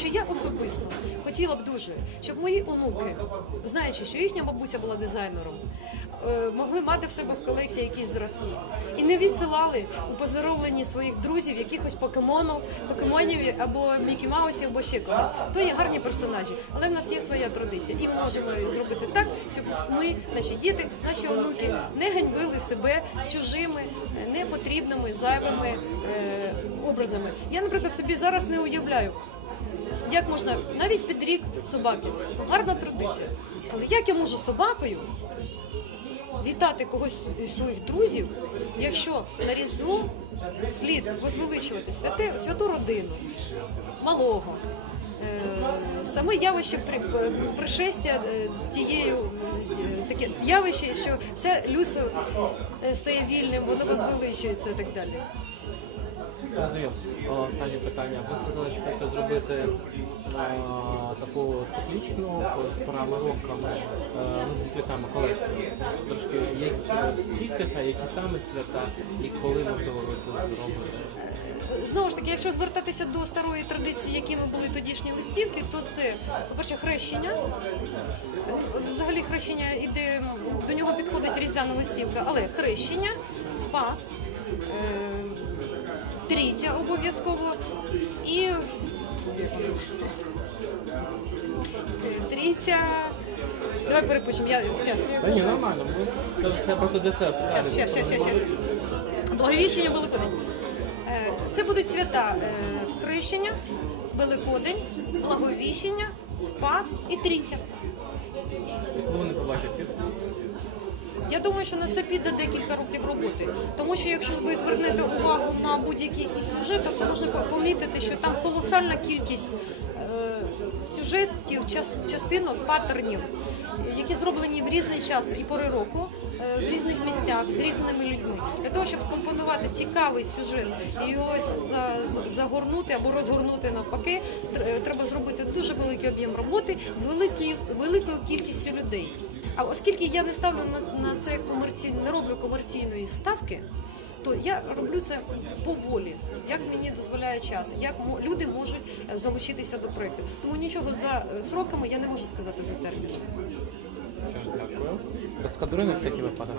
Що я особисто хотіла б дуже, щоб мої онуки, знаючи, що їхня бабуся була дизайнером, е, могли мати в себе в колекції якісь зразки і не відсилали у поздоровлені своїх друзів якихось покемонів, покемонів або Мікі Маусів, або ще когось. То є гарні персонажі, але в нас є своя традиція, і можемо зробити так, щоб ми, наші діти, наші онуки не ганьбили себе чужими, непотрібними, зайвими е, образами. Я, наприклад, собі зараз не уявляю. Як можна навіть під рік собаки? Гарна традиція. Але як я можу собакою вітати когось із своїх друзів, якщо на Різдво слід возвеличувати святе, святу родину, малого, е, саме явище при- пришестя е, тією е, таке явище, що все людство стає вільним, воно возвеличується і так далі. Розумію. Останнє питання. Ви сказали, що хочете зробити а, таку циклічну з промовками, ну, зі святами колекцію. Трошки є всі свята, які саме свята, і коли можливо ви це зробите. Знову ж таки, якщо звертатися до старої традиції, якими були тодішні листівки, то це, по-перше, хрещення. Взагалі хрещення іде, до нього підходить різдвяна листівка, але хрещення, спас, е, трійця обов'язково і трійця. Давай перепишемо. Я зараз, я Та ні, нормально. ну, Це, це просто десерт. Щас, щас, щас, щас, щас. Благовіщення Великодень. Е, Це будуть свята е, Хрещення, Великодень, Благовіщення, Спас і Трійця. Коли побачать світ? Я думаю, що на це піде декілька років роботи. Тому що якщо ви звернете увагу на будь-які із сюжетів, то можна помітити, що там колосальна кількість е, сюжетів, час- частинок, паттернів, які зроблені в різний час і пори року, е, в різних місцях з різними людьми. Для того, щоб скомпонувати цікавий сюжет і його за- за- загорнути або розгорнути навпаки, е, треба зробити дуже великий об'єм роботи з великою кількістю людей. А оскільки я не ставлю на, на це комерційно, не роблю комерційної ставки, то я роблю це поволі, як мені дозволяє час, як люди можуть е, залучитися до проекту. Тому нічого за е, сроками я не можу сказати за терміном. Дякую. Розкадруй на всякий випадок.